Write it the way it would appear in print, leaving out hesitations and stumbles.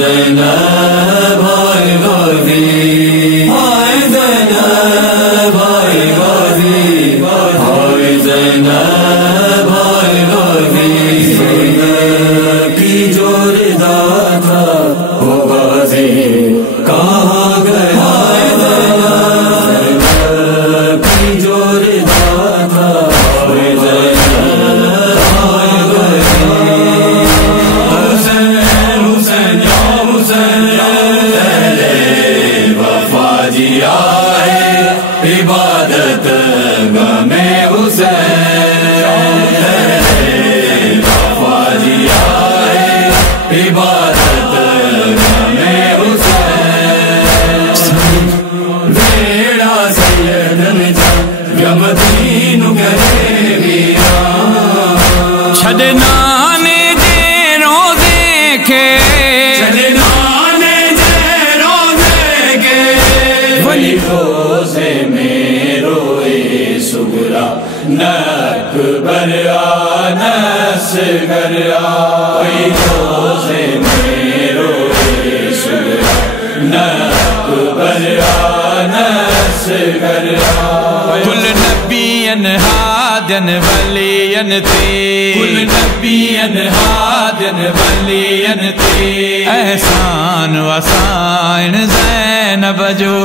زینب ہائے غازی، ہائے زینب ہائے غازی، ہائے زینب ہائے غازی، زینب کی جو رضا تھا وہ غازی کہاں گیا؟ زینب کی جو رضا تھا وہ زینب ہائے غازی، حسین حسین یا حسین اہل وفا جی آئے عبادت گاہ میں حسین، اہل وفا جی آئے عبادت گاہ میں حسین، ویڑا سیدن جا یا مدین کرے ویران، چھڈنا نے جے روزے کے، چھڈنا نے جے روزے کے، وہی روزے میں روئے سغرا نہ اکبر آ نہ اصغر آ، وہی روزے میں روئے سغرا نہ اکبر آ نہ اصغر آ، کل نبیین ہادین ولیین تے، کل نبیین ہادین ولیین تے، احسان وسائن زینب جو